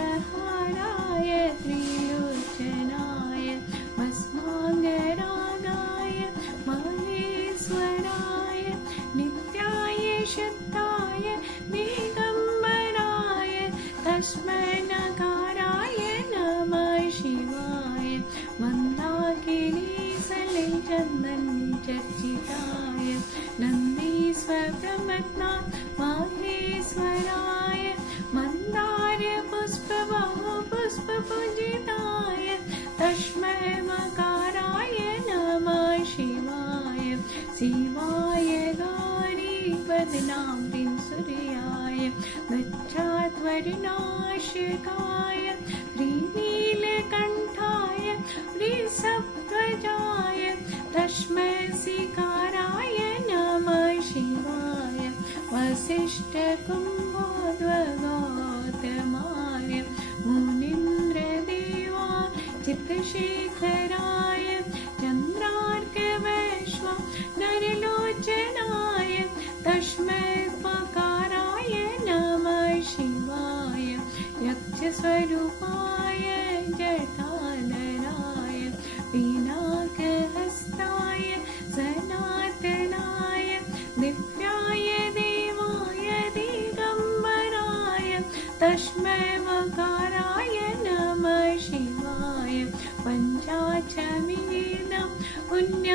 नागेन्द्रहाराय त्रिलोचनाय भस्माङ्गरागाय महेश्वराय नित्याय शुद्धाय दिगम्बराय तस्मै नकाराय नमः शिवाय मन्दाकिनीसलिलचन्दनचर्चिताय नन्दीश्वरप्रमथनाथ माहेश्वराय मन्दार पुष्पपूजिताय तस्मै मकाराय नमः शिवाय शिवाय गौरीपदनाम्रीं सूर्याय गच्छात्वरनाशकाय श्रीनीलकण्ठाय वृषभध्वजाय तस्मै शिकाराय नमः शिवाय वसिष्ठकुम्भोद्गौतमाय मुनीन्द्रदेवा चित्तशेखराय चन्द्रार्कवैश्वा नरलोचनाय तस्मै मकाराय नमः शिवाय यक्षस्वरूपाय जटाधराय पिनाकहस्ताय सनातनाय दिव्याय देवाय दिगम्बराय तस्मै मकाराय नमः शिवाय पञ्चाक्षरीणां पुण्य